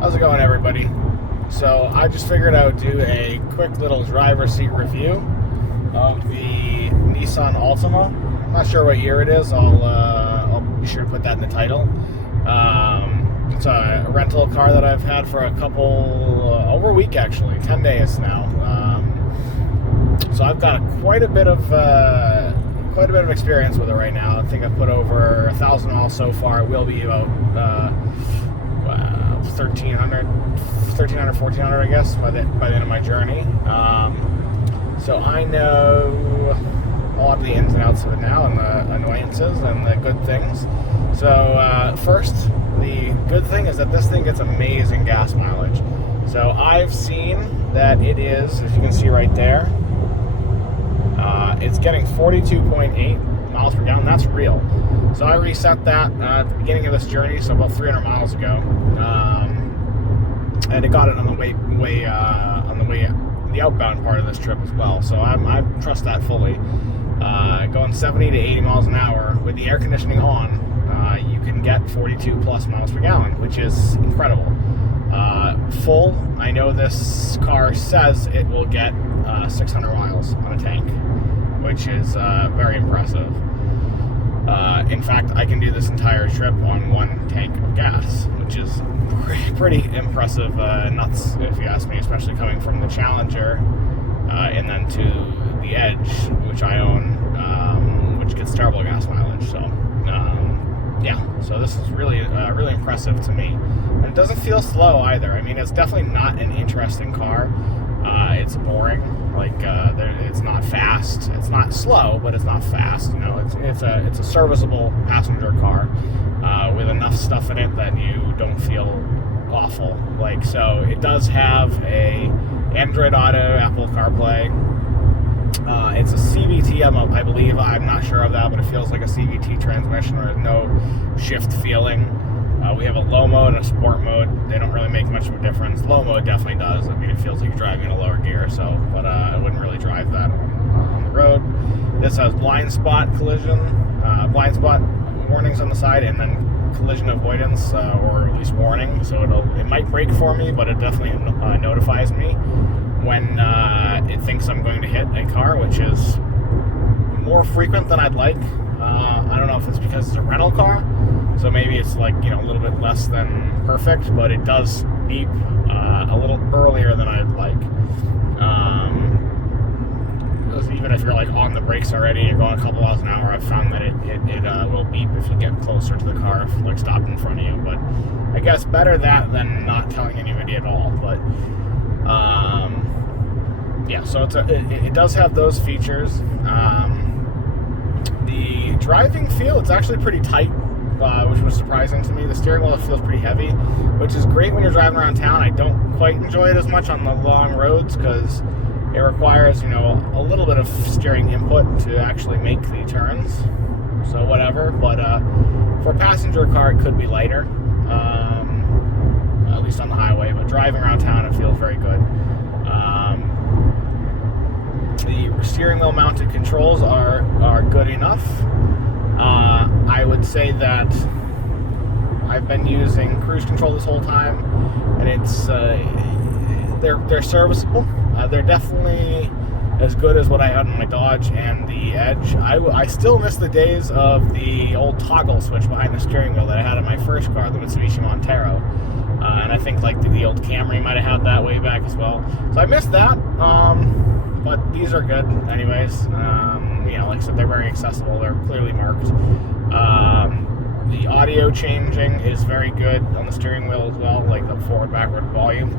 How's it going, everybody? So I just figured I would do a quick little driver's seat review of the Nissan Altima. I'm not sure what year it is. I'll be sure to put that in the title. It's a rental car that I've had for over a week actually, 10 days now. So I've got quite a bit of experience with it right now. I think I've put over 1,000 miles so far. It will be about 1,300, 1,400, I guess, by the end of my journey. So I know all of the ins and outs of it now, and the annoyances and the good things. So first, the good thing is that this thing gets amazing gas mileage. So I've seen that it is, as you can see right there, it's getting 42.8 miles per gallon. That's real. So I reset that at the beginning of this journey, so about 300 miles ago, and it got it on the outbound part of this trip as well. So I trust that fully. Going 70 to 80 miles an hour with the air conditioning on, you can get 42 plus miles per gallon, which is incredible. Full, I know this car says it will get 600 miles on a tank, which is very impressive. In fact, I can do this entire trip on one tank of gas, which is pretty impressive nuts, if you ask me, especially coming from the Challenger and then to the Edge, which I own, which gets terrible gas mileage. So, yeah, so this is really impressive to me. And it doesn't feel slow either. I mean, it's definitely not an interesting car. It's boring. It's not fast. It's not slow, but it's not fast. You know, it's a serviceable passenger car with enough stuff in it that you don't feel awful. So it does have a Android Auto, Apple CarPlay. It's a CVT, I believe. I'm not sure of that, but it feels like a CVT transmission. There's no shift feeling. We have a low mode and a sport mode. They don't really make much of a difference. Low mode definitely does. I mean, it feels like you're driving in a lower gear, but I wouldn't really drive that on the road. This has blind spot warnings on the side, and then collision avoidance, or at least warning. So it might brake for me, but it definitely notifies me when it thinks I'm going to hit a car, which is more frequent than I'd like. I don't know if it's because it's a rental car, so maybe it's a little bit less than perfect, but it does beep a little earlier than I'd like. Even if you're on the brakes already, you're going a couple miles an hour, I've found that it will beep if you get closer to the car, if stopped in front of you. But I guess better that than not telling anybody at all. But yeah, so it does have those features. The driving feel, it's actually pretty tight, which was surprising to me. The steering wheel feels pretty heavy, which is great when you're driving around town. I don't quite enjoy it as much on the long roads because it requires, a little bit of steering input to actually make the turns. So whatever, but for a passenger car, it could be lighter, at least on the highway. But driving around town, it feels very good. The steering wheel mounted controls are good enough. I would say that I've been using cruise control this whole time, and it's they're serviceable. They're definitely as good as what I had on my Dodge and the Edge. I still miss the days of the old toggle switch behind the steering wheel that I had on my first car, the Mitsubishi Montero. And I think the old Camry might have had that way back as well. So I miss that. But these are good anyways. Like I said, they're very accessible. They're clearly marked. The audio changing is very good on the steering wheel as well, like the forward, backward volume.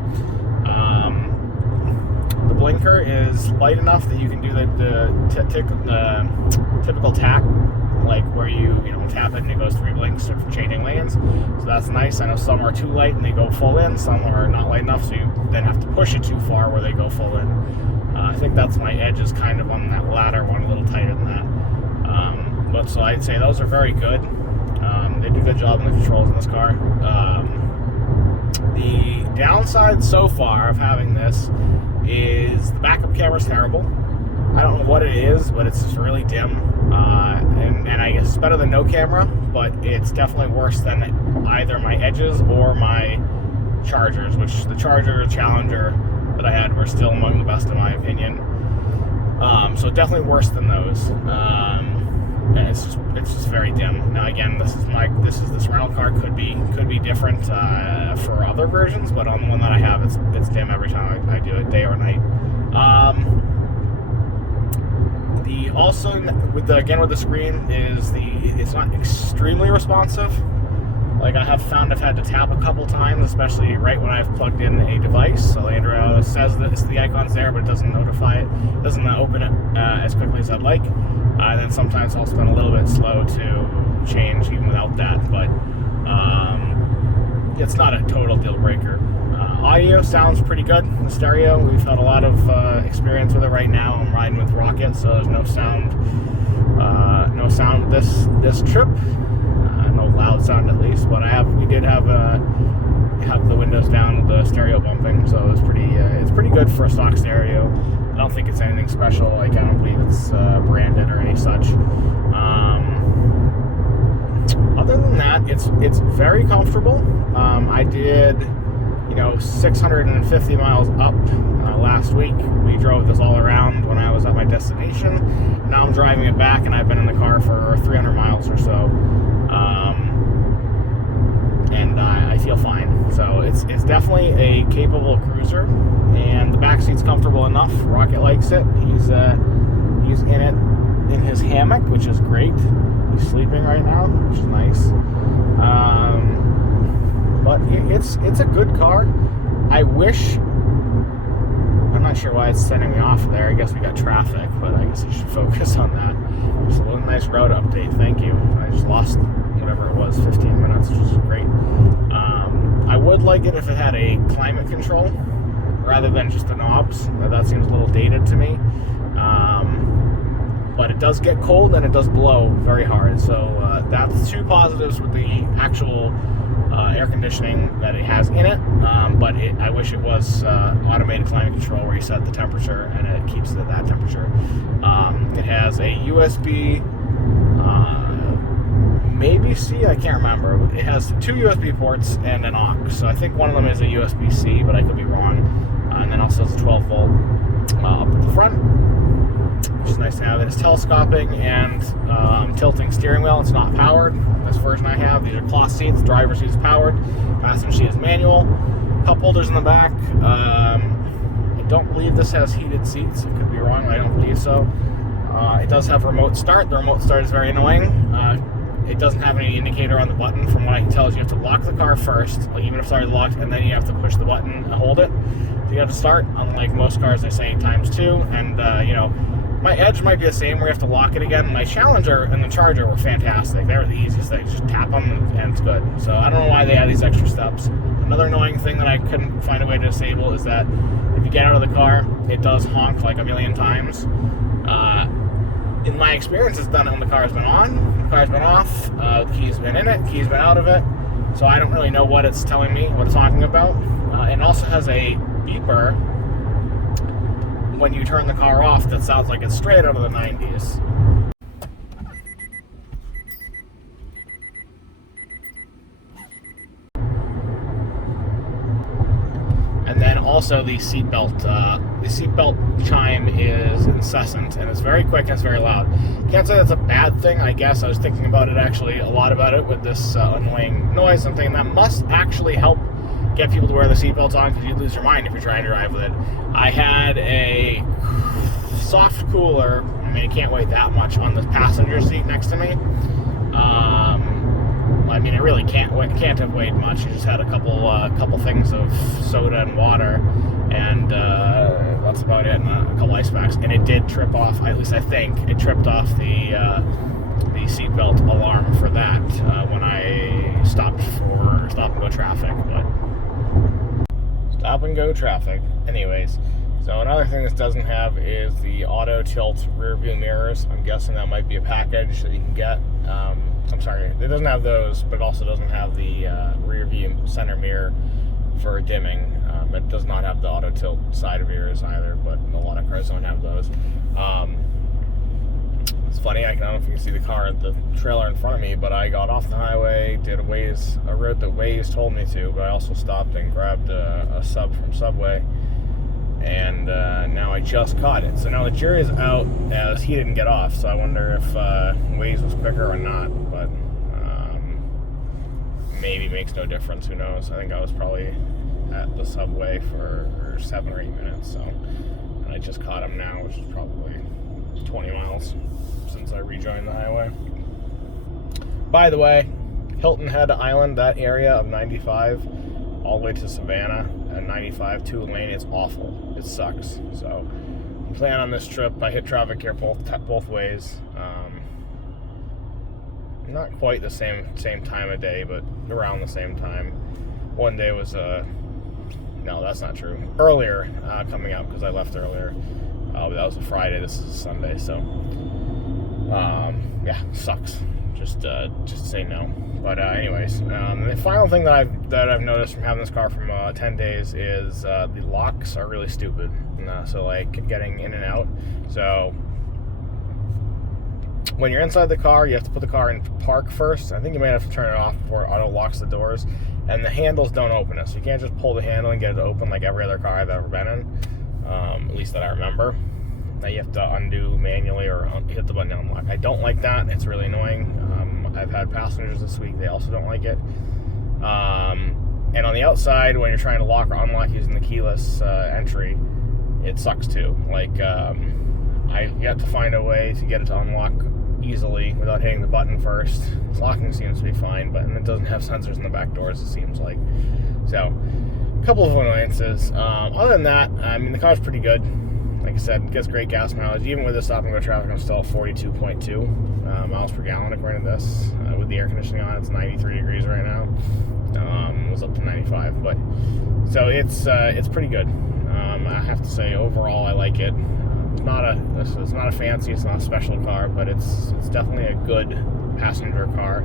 The blinker is light enough that you can do the typical tap, where you tap it and it goes 3 blinks of changing lanes. So that's nice. I know some are too light and they go full in, some are not light enough, so you then have to push it too far where they go full in. I think that's my Edge is kind of on that latter one, a little tighter than that. But so I'd say those are very good. They do a good job in the controls in this car. The downside so far of having this is the backup camera's terrible. I don't know what it is, but it's just really dim. And I guess it's better than no camera, but it's definitely worse than either my Edges or my Chargers, which the Charger, Challenger that I had were still among the best in my opinion. So definitely worse than those. And it's just very dim. Now again, this rental car could be different for other versions, but on the one that I have, it's dim every time I do it, day or night. With the screen it's not extremely responsive. Like I have found I've had to tap a couple times, especially right when I've plugged in a device. So Android Auto says that the icon's there, but it doesn't notify it, doesn't open it as quickly as I'd like. And then sometimes I'll spin a little bit slow to change even without that, but it's not a total deal breaker. Audio sounds pretty good. The stereo, we've had a lot of experience with it right now. I'm riding with Rocket, so there's no sound this trip. No loud sound at least, but we did have the windows down with the stereo bumping, so it's pretty good for a stock stereo. I don't think it's anything special. Like I don't believe it's branded or any such. Other than that, it's very comfortable. I did 650 miles up last week. We drove this all around when I was at my destination. Now I'm driving it back, and I've been in the car for 300 miles or so. And I feel fine. So it's definitely a capable cruiser, and the back seat's comfortable enough. Rocket likes it. He's in it in his hammock, which is great. He's sleeping right now, which is nice. But it's a good car. I'm not sure why it's sending me off there. I guess we got traffic, but I guess I should focus on that. Just a little nice road update. Thank you. I just lost whatever it was, 15 minutes, which is great. I would like it if it had a climate control rather than just the knobs. That seems a little dated to me. But it does get cold and it does blow very hard. So that's two positives with the actual air conditioning that it has in it. But I wish it was automated climate control where you set the temperature and it keeps it at that temperature. It has a USB, maybe C, I can't remember. It has two USB ports and an aux. So I think one of them is a USB-C, but I could be wrong. And then also has a 12 volt up at the front, which is nice to have. It is telescoping and tilting steering wheel. It's not powered. This version I have, these are cloth seats. Driver's seat is powered. Passenger seat is manual. Cup holders in the back. I don't believe this has heated seats. I could be wrong, but I don't believe so. It does have remote start. The remote start is very annoying. It doesn't have any indicator on the button. From what I can tell is you have to lock the car first, like even if it's already locked, and then you have to push the button and hold it. So you have to start. Unlike most cars, they say ×2, and my Edge might be the same where you have to lock it again. My Challenger and the Charger were fantastic. They were the easiest thing. Just tap them and it's good. So I don't know why they add these extra steps. Another annoying thing that I couldn't find a way to disable is that if you get out of the car, it does honk like a million times. In my experience, it's done it when the car's been on, the car's been off, the key's been in it, the key's been out of it. So I don't really know what it's telling me, what it's talking about. It also has a beeper when you turn the car off that sounds like it's straight out of the 90s. And then also the seatbelt chime is incessant, and it's very quick and it's very loud. Can't say that's a bad thing, I guess. I was thinking about it actually a lot about it with this annoying noise. I'm thinking that must actually help get people to wear the seatbelts on, because you lose your mind if you're trying to drive with it. I had a soft cooler, I mean, it can't weigh that much, on the passenger seat next to me. I mean, it really can't have weighed much. It just had a couple things of soda and water, and that's about it, and a couple ice packs. And it did trip off, at least I think, it tripped off the seatbelt alarm for that when I stopped for stop and go traffic. But stop and go traffic. Anyways, so another thing this doesn't have is the auto tilt rear view mirrors. I'm guessing that might be a package that you can get. I'm sorry, it doesn't have those, but it also doesn't have the rear view center mirror for dimming. It does not have the auto tilt side mirrors either, but a lot of cars don't have those. It's funny, I don't know if you can see the car, the trailer in front of me, but I got off the highway, did a route that Waze told me to, but I also stopped and grabbed a sub from Subway, and now I just caught it. So now the jury's out as he didn't get off, so I wonder if Waze was quicker or not, but maybe makes no difference, who knows. I think I was probably at the Subway for 7 or 8 minutes, so and I just caught him now, which is probably 20 miles since I rejoined the highway. By the way, Hilton Head Island, that area of 95 all the way to Savannah and 95 two-lane, it's awful. It sucks. So I plan on this trip. I hit traffic here both ways. Not quite the same time of day, but around the same time. One day was no, that's not true. Earlier coming out because I left earlier. But that was a Friday. This is a Sunday, so yeah, sucks. Just say no. But anyways, the final thing that I've noticed from having this car from 10 days is the locks are really stupid. So like getting in and out. So when you're inside the car, you have to put the car in park first. I think you might have to turn it off before it auto locks the doors. And the handles don't open it, so you can't just pull the handle and get it to open like every other car I've ever been in. At least that I remember. Now you have to undo manually or hit the button to unlock. I don't like that. It's really annoying. I've had passengers this week. They also don't like it. And on the outside, when you're trying to lock or unlock using the keyless entry, it sucks too. Like I've yet to find a way to get it to unlock easily without hitting the button first. Its locking seems to be fine, but it doesn't have sensors in the back doors, it seems like. So, a couple of annoyances. Other than that, I mean, the car's pretty good. Like I said, it gets great gas mileage. Even with this stop and go traffic, I'm still at 42.2 miles per gallon according to this. With the air conditioning on, it's 93 degrees right now. It was up to 95, but so it's pretty good. I have to say, overall, I like it. It's not a fancy, it's not a special car, but it's definitely a good passenger car.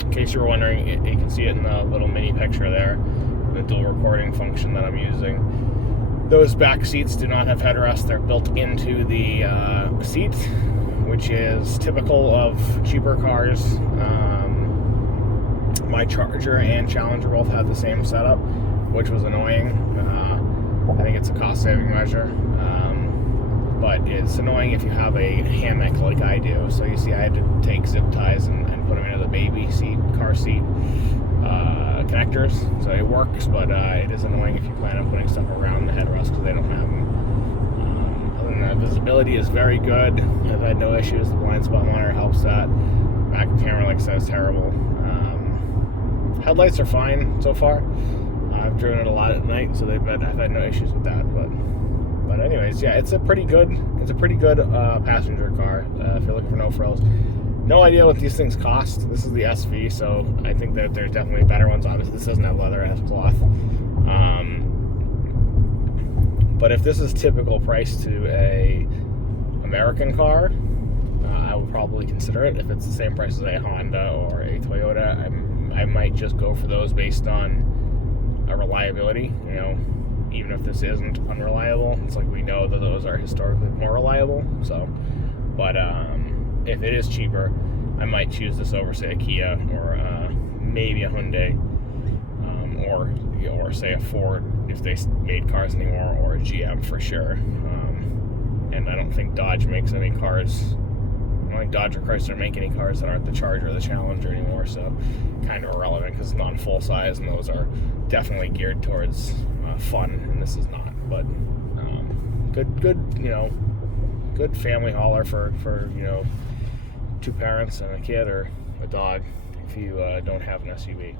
In case you were wondering, you can see it in the little mini picture there, the dual recording function that I'm using. Those back seats do not have headrests. They're built into the seat, which is typical of cheaper cars. My Charger and Challenger both had the same setup, which was annoying. I think it's a cost-saving measure. But it's annoying if you have a hammock like I do. So you see, I had to take zip ties and put them into the baby seat, car seat connectors. So it works, but it is annoying if you plan on putting stuff around the headrest because they don't have them. Other than that, visibility is very good. I've had no issues. The blind spot monitor helps that. Back camera, like I said, is terrible. Headlights are fine so far. I've driven it a lot at night, so I've had no issues with that. But anyways, yeah, it's a pretty good passenger car if you're looking for no frills. No idea what these things cost. This is the SV, so I think that there's definitely better ones. Obviously, this doesn't have leather; it has cloth. But if this is typical price to a American car, I would probably consider it. If it's the same price as a Honda or a Toyota, I might just go for those based on reliability. You know, even if this isn't unreliable, it's like we know that those are historically more reliable. So, but if it is cheaper, I might choose this over, say, a Kia or maybe a Hyundai, or say a Ford if they made cars anymore, or a GM for sure. And I don't think Dodge makes any cars. I don't think Dodge or Chrysler make any cars that aren't the Charger or the Challenger anymore, so kind of irrelevant because it's not in full size, and those are definitely geared towards fun, and this is not. But good family hauler for two parents and a kid or a dog if you don't have an SUV.